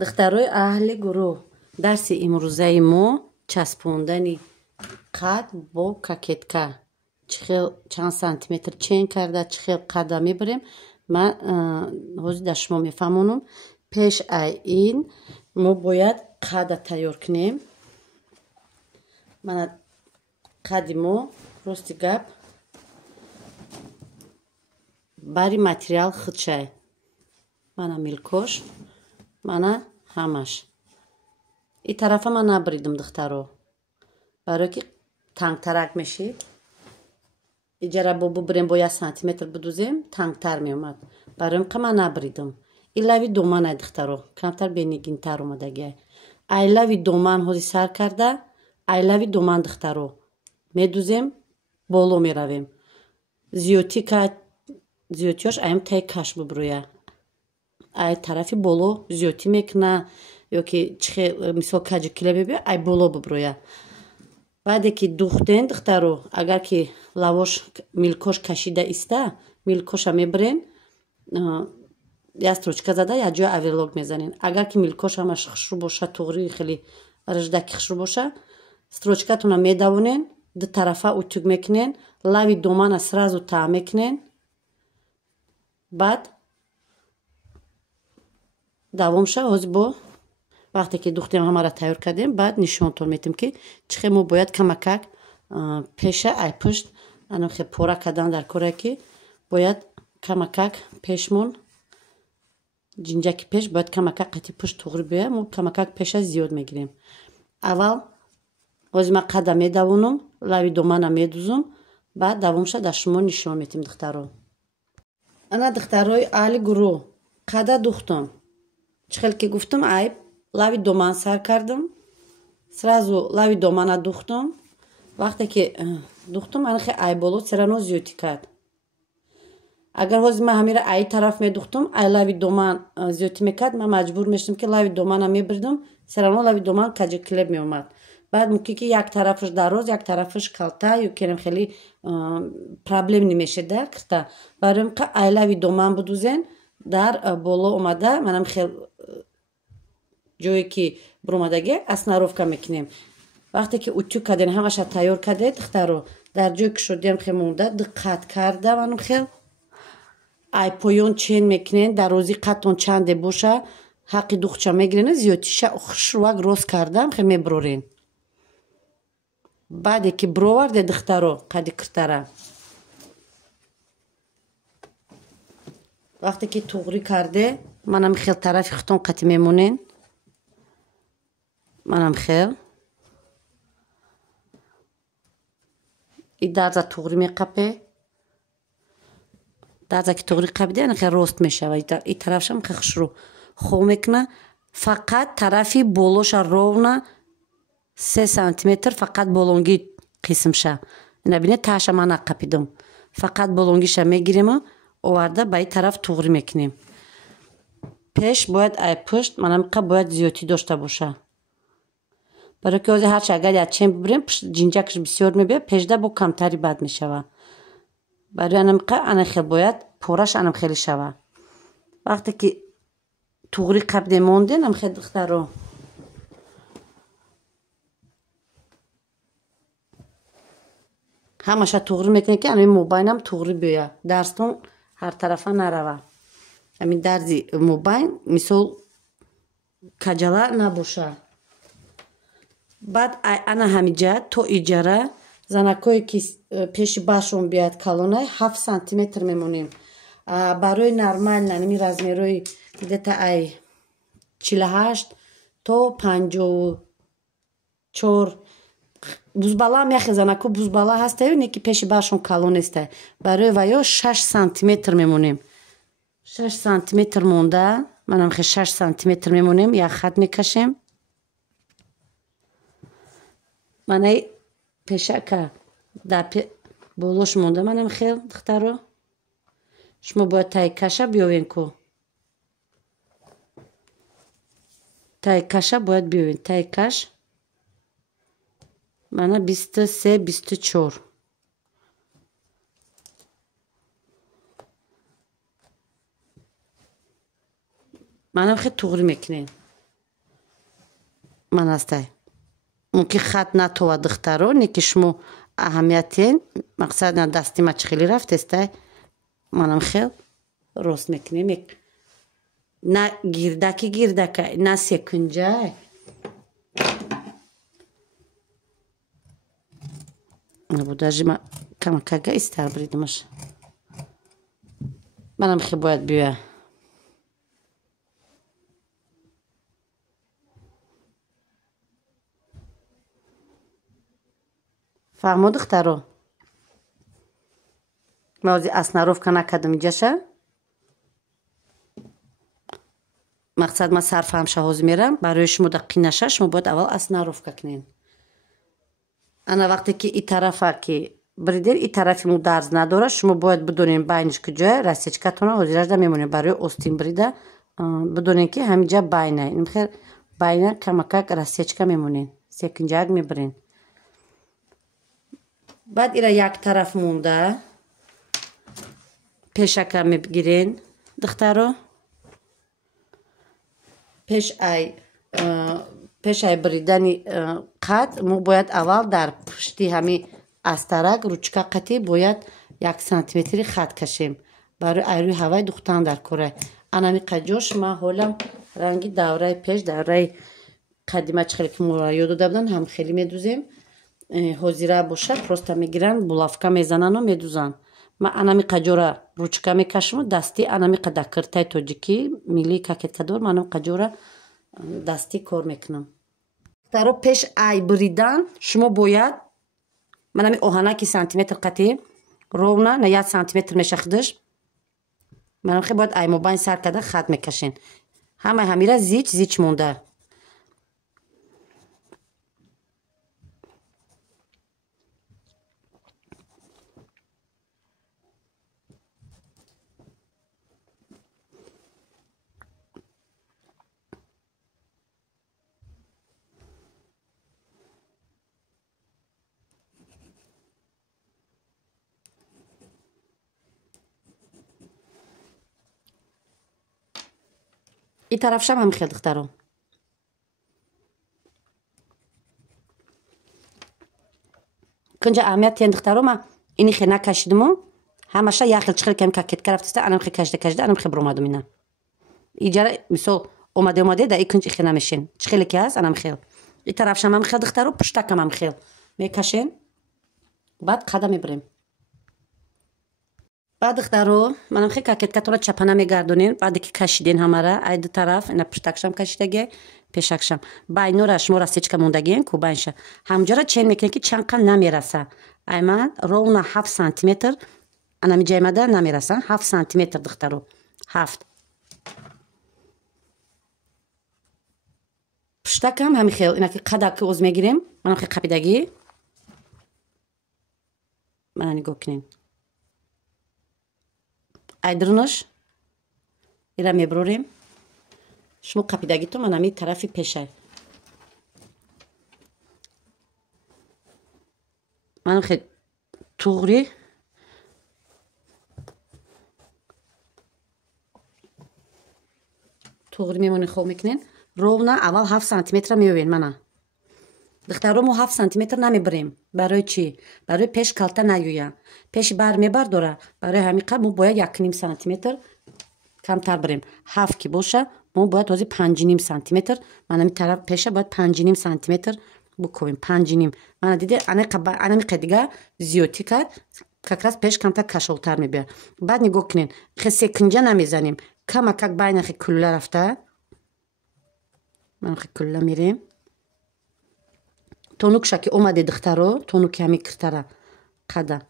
духтарои аҳли гурӯҳ, дарси имрӯзаи мо часпондани қад бо кокетка. Чӣ хел чанд сантиметр чен карда чӣ хел қадда мебарем, ман ҳозир дар шумо мефаҳмонам. Пеш аз ин мо бояд қадда тайёр кунем. Мана қадди мо рости гап бари материал худшай. Мана милкош, мана ҳамаш. Ин тарафа ман набридам духтаро, барое ки тангтарак мешид. Иҷара бо бубирем бо 1 сантиметр бидӯзем, тангтар меомад. Барои ка ман набридам. Ин лави доманай духтаро, камтар бенигинтар омадагиай. Ай лави доман ҳозир сар карда, ай лави доман духтаро медӯзем, боло меравем. Зиётиёш аям таи каш бубироя. Ай тарафи боло зиётӣ мекуна ё ки чихе мисол каҷикила бебия, ай боло бубироя. Баъде ки духтен духтаро, агар ки лавош милкош кашида иста, милкоша мебирен, як строчка зада як ҷоя оверлок мезанен. Агар ки милкош ҳамаш хушрӯ боша, туғри хеле рыждаки хушрӯ боша, строчкатона медавонен, ду тарафа утюг мекунен, лави домана сразу таъ мекунен. Баъд давомша ҳозир бо вақте ки духтем ҳамаро тайёр кардем, баъд нишонтон метем ки чӣ хел мо бояд камакак пеша ай пушт анам хел пора кардан дар коре ки бояд камакак пешмон ҷинҷаки пеш бояд камакак қати пушт туғри биёяд. Мо камакак пеша зиёд мегирем. Аввал ҳозир ман қадда медавонам, лави домана медӯзам, баъд давомша дар шумо нишон метем духтаро. Ана духтарои аҳли гурӯҳ, қадда духтам. Чӣ хел ки гуфтам, ай лави доман сар кардам, сразу лави домана духтам. Вақте ки духтам, ана хел ай боло серано зиётӣ кард. Агар ҳозир ман ҳамира ай тараф медухтам, ай лави доман зиётӣ мекард, ман маҷбур мешудам ки лави домана мебирдам, серано лави доман каҷикилеб меомад. Баъд мумкин ки як тарафаш дароз, як тарафаш калта ё керем хеле проблем намешеда кирта. Барои ка ай лави доман бидӯзен, дар боло омада манам хел ҷое ки биромадаги аснаровка мекунем. Вақте ки утюг кардем, ҳамаша тайёр кардед духтаро, дар ҷое ки шудем хел монда диққат карда манам хел ай поён чен мекунен, дарози қадтон чанде боша, ҳаққи духтша мегирен, зиётиша хушрӯвак рост кардам хел мебирорен. Баъде ки бироварде духтаро қадди киртара, вақте ки туғри карде, манам хел тарафи хитон қати мемонен. Манам хел и дарза туғри меқапе. Дарза ки туғри қабиде, ана хел рост мешава. И тарафшам хел хушрӯ хоб мекуна. Фақат тарафи болоша ровна 3 сантиметр фақат болонгӣ қисмша. Ина бинед таъша ман нақапидам. Фақат болонгиша мегирема, оварда ба ин тараф туғри мекунем. Пеш бояд ай пушт манам қа бояд зиётӣ дошта боша. Барои ки ҳозир ҳарчи агар як чен бибирем, ҷинҷакаш бисёр мебиёд, пешда бо камтари бад мешава. Барои анам қа ана хел бояд пораш анам хеле шава. Вақте ки туғри қабиде монде, анам хел духтаро ҳамаша туғри мекунем ки ами мобайнам туғри биёяд, дарстон ҳар тарафа нарава. Ами дарзи мобайн мисол каҷала набоша. Баъд ана ҳамиҷа то иҷара занакое ки пеши башон биёяд калонай 7 сантиметр мемонем. Барои нормально ними размерои где-то ай 48 то 54 бузбала ам яхе занако бузбала ҳастаю, не ки пеши башон калон нестай. Барои ваё 6 сантиметр мемонем. 6 сантиметр монда, манам хе 6 сантиметр мемонем, як хат мекашем. Манай пешака дар болош монда манам хел духтаро. Шумо бояд таи каша биёвен ку. Таи каша бояд биёвен. Таи каш мана 23-24. манам хел туғри мекунем. من هسته ممکن خط نتوه دخترو نیکی شما اهمیتین مقصد نه دستی ما چه خیلی رفت استه منم خیل راست میکنیم نه گیردکی نه سکنجه نبوداجی ما کمکاگه استر بریدمش منم خیلی باید بیه فهمو دخترو موزی اسناروف کنه کدوم جاشه مقصد ما صرف هم شهوز میرم برای شما دقیق نشه شما باید اول اسناروف کنین انا وقتی که این طرفه که بریدین این طرفی مو درز نداره شما باید بدونین بینش کجاه رسیچکتونه حضیرش دا میمونین برای اوستین بریده بدونین که همینجا بینه این خیر بینه کمکک رسیچکه میمونین سکنجاگ میبرین بعد ایره یک طرف مونده پیشکه میبگیرین دخترو پیش ای بریدنی قد مو باید اول در پشتی همی استرک روچکا قطی باید 1 سانتیمتری خط کشیم برای ایروی هوای دختان در کره انامی قجوش ما حولم رنگی دوره پیش دوره قدیمه چخیلی که مو را یادو دادن هم خیلی میدوزیم حوزیره باشه پروستا میگیرن بلافکا میزنن و میدوزن ما انامی قجوره روچکا میکشم دستی انامی قدکرتای توجیکی میلی ککت کدور منم قجوره دستی کار میکنم در پیش ای بریدن شما باید من همی اوهانکی سانتیمتر قطعی رونا نه 1 سانتیمتر میشه خودش من خیلی باید ای مباین سر کده خط میکشین همیره زیچ مونده این طرف شم هم خیلی دخترم کنجا اهمیت تین دخترم اینی خیلی نکشیدمو همشه یه خیلی چخیل کم ککت کرفتسته انم خیلی کشده انم خیلی برومدم اینا ایجاره مثل اومده در این کنج خیلی نمیشین چخیلی که هست انم خیلی این طرف شم هم خیلی دخترم پشتکم هم خیلی میکشین بعد قدم میبریم بعد دخترو منم خیلی ککت کتولا چپنه میگردونین بعد که کشیدین همه را ای دو طرف اینا پشتکشم کشیدگی پیشکشم باینورا شما راستیچکا موندگین کوبانشه همجا را چین میکنین که چنقا نمیرسه ای من رونا 7 سانتیمتر انا می جایمده نمیرسه 7 سانتیمتر دخترو 7 پشتکم همی خیلی اینا که قدک اوز میگیریم منم خیلی قپیدگی منم نگاه کنین ایدرونش ایره میبروریم شما قپیدگی تو من همی طرفی پیشه من خیلی توغری میمونی خوب میکنین رونا اول 7 سانتیمتر میوین منه دخترو مو 7 سانتیمتر نمیبریم برای چی؟ برای پیش کلته نیویا پیش بر میبر دوره برای همین قدر مو باید 1.5 سانتیمتر کمتر بریم 7 که باشه مو باید واسه 5.5 سانتیمتر من همین طرف پیشه باید 5.5 سانتیمتر بکنیم 5.5 من دیده انا میقدیگه زیوتی کرد کاکراس پیش کمتر کشولتر میبره بعد نگاه کنین خیلی سکنجه نمیزنیم کمک باین خیلی کلوله رفته من خیلی کلوله میریم تونوک شکی اومده دخترو تونوک همی کرتره قده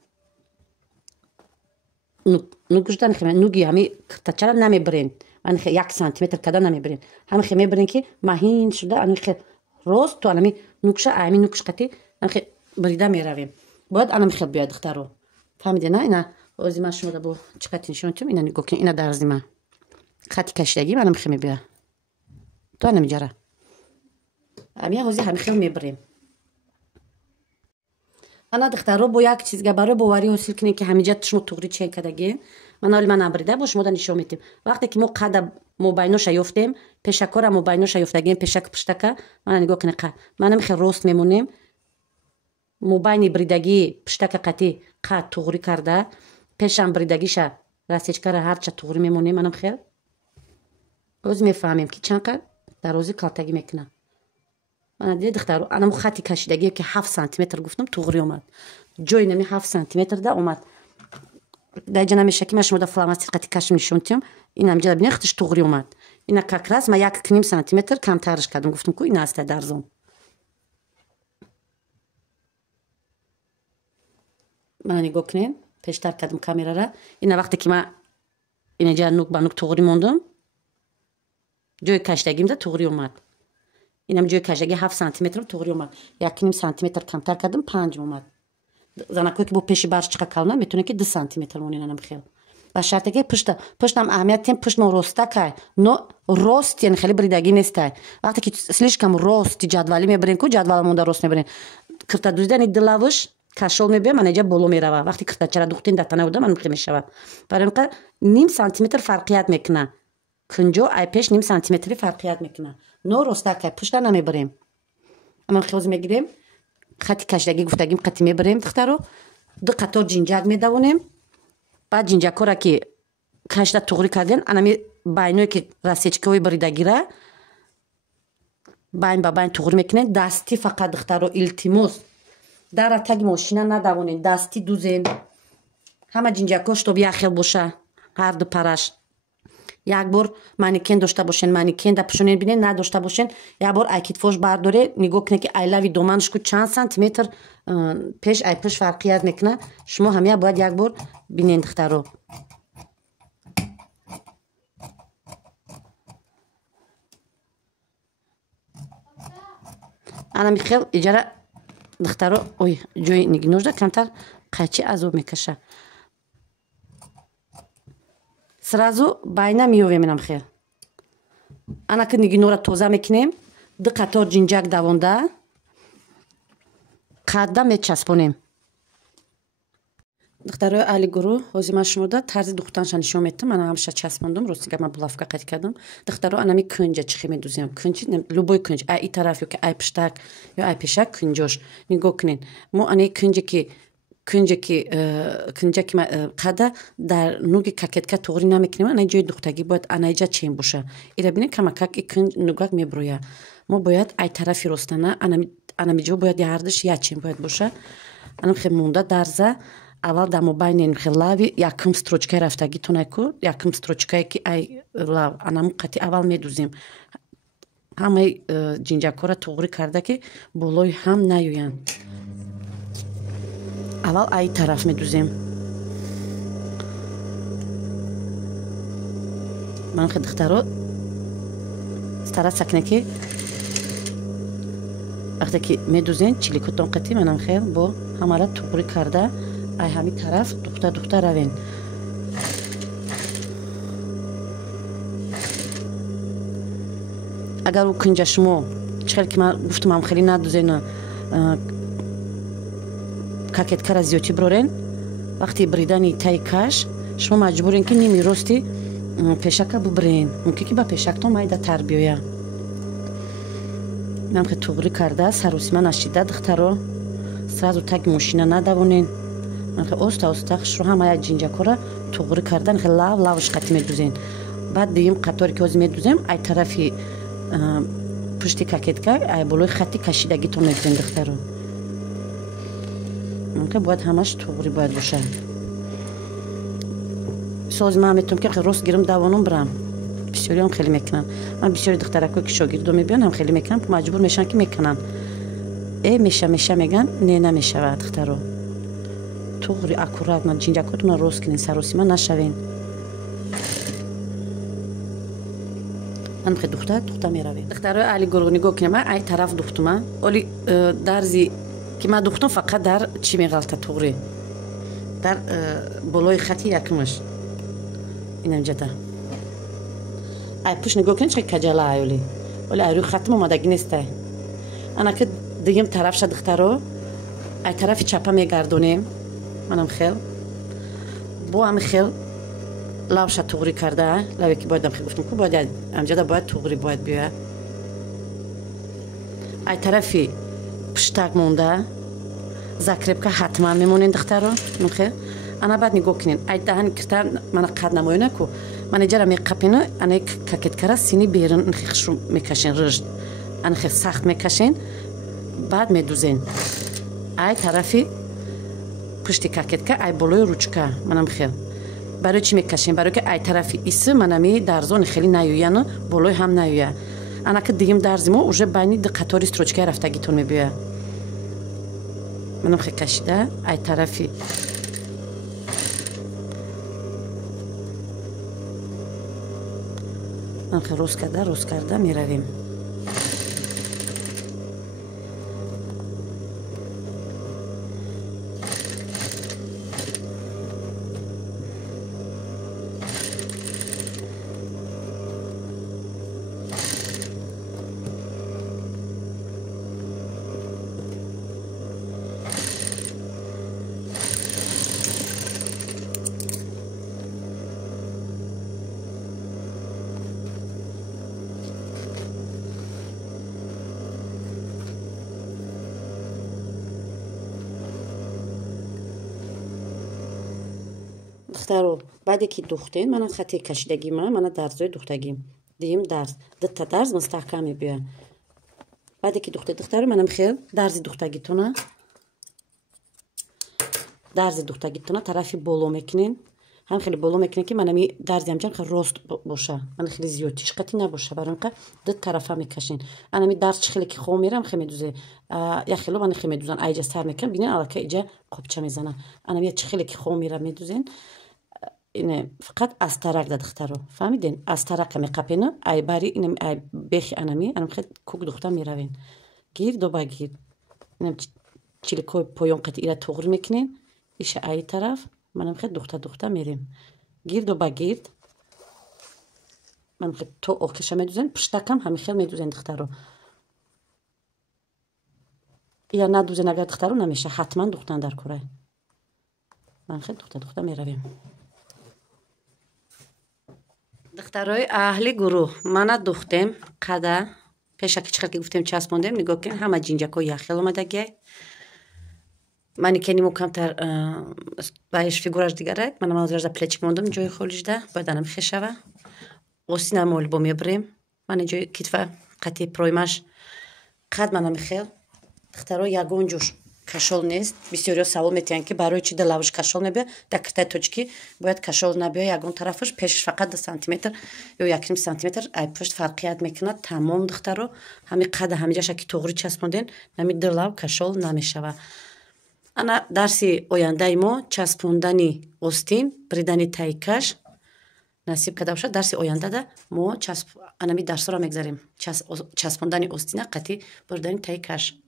نوگش دن خیلی نوگی همی کرته چرا نمیبرین من خیلی 1 سانتیمتر کده نمیبرین همی خیلی میبرین که ماهین شده انا خیلی روست تو همی نوکشه همی نوکش قطی من خیلی بریده میرویم باید انا خیلی بیاد دخترو فهمیده نه اینا اوزی ما شما با چقدر نشون توم اینا نگاه کن اینا درزی من خطی کشیدگی منم خیلی میبره تو نمیجره همی اوزی همی خیلی میبریم ана духтаро бо як чизга барои боварӣ ҳосил кунем ки ҳамиҷа шумо туғрӣ чен кардагӣ. Манали ман абрида бо шумо да нишон медиҳем. Вақте ки мо қада мобайноша ёфтем, пешакора мобайноша ёфтагем, пешак пуштака, мана нигоҳ кунед қад. Манам хел рост мемонем. Мобайни бридагии пуштака қатӣ қад туғрӣ карда, пешам бридагиша расечкара ҳарча туғрӣ мемонем. Манам хел оз мефаҳмем ки чанд қад дарози калтагӣ мекунам. Мана диде духтаро анам хати кашидагие ки 7 сантиметр гуфтам туғрӣ омад. Ҷои нами 7 сантиметр да омад. Даҷа намеша ки ман шумо да фломастер қати кашим нишон тиём. Инам ҷа бинед хатиш туғрӣ омад. Ина как раз ма 1,5 сантиметр камтарш кардам. Гуфтам ку ин аста дарзон. Мана нигоҳ кунед. Пештар кардам камерара. Ина вақте ки ма ина ҷа нук ба нук туғрӣ мондам. Ҷои кашидагим да туғрӣ омад. Инам ҷои кашидаги 7 сантиметр туғрӣ омад. 1,5 сантиметр камтар кардам 5 омад. Занакое ки бо пеши барш чиқа калона метавонад ки 2 сантиметр монинанам хел. Ва шартаги пуштам аҳамияти пушт норостакай, но рост яъне хеле бридагӣ нестай. Вақте ки слишком рости ҷадвалӣ мебарем ку ҷадваламонда рост мебарем. Кирта дузидани дилавуш кашол мебиям анаҷа боло мерава. Вақте киртачара духтин датана будам ануқи мешавад. Барои ин ним сантиметр фарқият мекуна. Кунҷо ай пеш ним сантиметри фарқият мекуна. Но ростакай пушта намебарем. Аман хелоз мегирем. Хати кашидаги гуфтагим қати мебарем духтаро. 2 қатор ҷинҷак медавонем. Баъд ҷинҷакҳоро ки кашида туғрӣ кардем, анами байное ки расечкаҳои бридагира байн ба байн туғрӣ мекунем. Дастӣ фақат духтаро илтимос дар атаги мошина надавонем. Дастӣ дузем. Ҳама ҷинҷакҳо штоби як хел боша. Ҳар ду параш. Як бор маникен дошта бошен, маникен да пӯшонен бинед, надошта бошен. Як бор айкитфош бардоре, нигоҳ кунед ки айлави доманаш ку чанд сантиметр пеш ай пӯш фарқият мекуна. Шумо ҳамия бояд як бор бинед духтаро. анами хел иҷара духтаро ой ҷои нигиножда камтар қайчи азоб мекаша. Сразу байна миёвем инам хел. Ана ки нигинора тоза мекунем. 2 қатор ҷинҷак давонда қадда мечаспонем. духтарои аҳли гурӯҳ, ҳозир ман шумода тарзи духтанша нишон медиҳам. Ман ҳамаша часпондам. Ростига ман булавка қати кардам. духтаро анами кунҷа чихе медузем. Кунҷи любой кунҷ, ай и тараф ё ки ай пуштак ё ай пешак кунҷош. Нигоҳ кунед. Мо ани кунҷа ки қада дар нуги кокетка туғрӣ намекунем. ана ҷои духтагӣ бояд анаиҷа чен боша. ира бинед камакак и кунҷ нугак меброя. Мо бояд ай тарафи ростана анамиҷо бояд ягардиш я чен бояд боша. анам хел монда дарза аввал дар мобайни лави якум строчкаи рафтагитонай ку якум строчкае ки ай лав анаму қати аввал медузем. ҳамаи ҷинҷакҳоро туғрӣ карда ки болои ҳам наёянд. аввал ай тараф медузем. ман хе духтаро старатса кунед ки вақте ки медузем чиликотон қати манам хел бо ҳамаро туғрӣ карда ай ҳами тараф духта равен. агар ӯ кунҷа шумо чихел ки ман гуфтам хеле надузена кокеткара зиёдӣ брорен, вақти бридани таи каш шумо маҷбурен ки ними рости пешака бубрен. мумкин ки ба пешактон майдатар биёя. ман ки туғрӣ карда саросима нашида духтаро сразу таги мошина надавонен. ман ки оста шуро ҳамаи ҷинҷакҳоро туғрӣ карда лаваш қати медузен. баъд дуюм қаторе ки ҳозир медузем ай тарафи пушти кокетка ай болои хати кашидагитон медузем духтаро. мумкин бояд ҳамаш туғрӣ бояд боша. соз ман метавонам ки рост гирам давонам брам. бисёриам хеле мекунам. ман бисёри духтаракое ки шогирдо мебиён ҳам хеле мекунам. маҷбур мешаванд ки мекунанд. меша меган не намешавад духтаро. туғри аккуратно ҷинҷакотонро рост кунед, саросима нашавен. ман хе духта меравем. духтарои аҳли гурӯҳ нигоҳ кунед. ман ай тараф духтума. оли дарзи ки ман духтам фақат дар чӣ меғалта туғри дар болои хати якумаш инамҷада ай пуш нигоҳ кунед чӣ каҷала аёли оли ай рӯи хатам омадагӣ нестай. ана ки дуюм тарафша духтаро ай тарафи чапа мегардонем. манам хел бо ҳами хел лавша туғрӣ карда, лаве ки бояд амхел гуфтам ку бояд амҷада бояд туғрӣ бояд биёяд. ай тарафи пуштак монда закрепка ҳатман мемонен духтаро. нухе ана баъд нигоҳ кинен ай даҳани кирта мана қад намоёна ку мана ҷара меқапину ана какеткара сини берун нхи хушру мекашен рӯжд ана хел сахт мекашен баъд медузен ай тарафи пушти какетка ай болои ручка манам хел барои чӣ мекашем барои ки ай тарафи иси манами дарзони хеле наёяну болои ҳам наёя ана ки дигим дарзи мо уже байни қатори строчкаи рафтагитон мебиёяд. манам хел кашида ай тарафи манам хел рост карда меравем. духтаро баъде ки духтем манам хати кашидагима мана дарзои духтагим дигим дарз дитта дарз мустаҳкам мебиёяд. баъде ки духте духтаро манам хел дарзи духтагитона тарафи боло мекунем ҳам хеле боло мекунем ки манами дарзи ҳамчун хел рост боша мана хеле зиёд тишқати набоша барои ка дит тарафа мекашен анами дарз чӣ хеле ки хоб мерам хел медузе як хело мана хел медузан айҷа сар мекунам бинен аллакай иҷа қопча мезана анами чӣ хеле ки хоб мерам медузен ине фақат аз тарак да духтаро фаҳмиден аз тарака меқапена ай бари инам ай бехи анами анам хел кук духта меравен гирдо ба гирд инам чиликои поён қати ира туғри мекунем иша ай тараф манам хел духта мерем гирдо ба гирд манам хел то охиша медузен пуштакам ҳами хел медузен духтаро ия надузен агар духтаро намеша ҳатман духтан дар кора манам хел духта меравем. духтарои аҳли гурӯҳ мана духтем қада пеша ки чӣ хел ки гуфтем часпондем нигоҳ кунем ҳама ҷинҷакҳо яхел омадагиай манекени мо камтар ваеш фигураш дигарак манам озражда плечик мондам ҷои холижда бояд анам хешава остина молбо мебирем мани ҷои китфа қати проймаш қад манам хел духтаро ягон ҷош кашол нест бисёриҳо савол метиҳанд ки барои чӣ лавш кашол мебиёяд дар киртаи тоҷикӣ бояд кашол набиёяд ягон тарафаш пешаш фақат 2 сантиметр ё 1 сантиметр ай пушт фарқият мекунад тамом духтаро ҳами қада ҳамиҷаша ки туғри часпонден нами лав кашол намешава. ана дарси ояндаи мо часпондани остин бридани тайкаш насиб карда бошад дарси ояндада мо анами дарсоро мегзарем часпондани остина қати бридани тайкаш.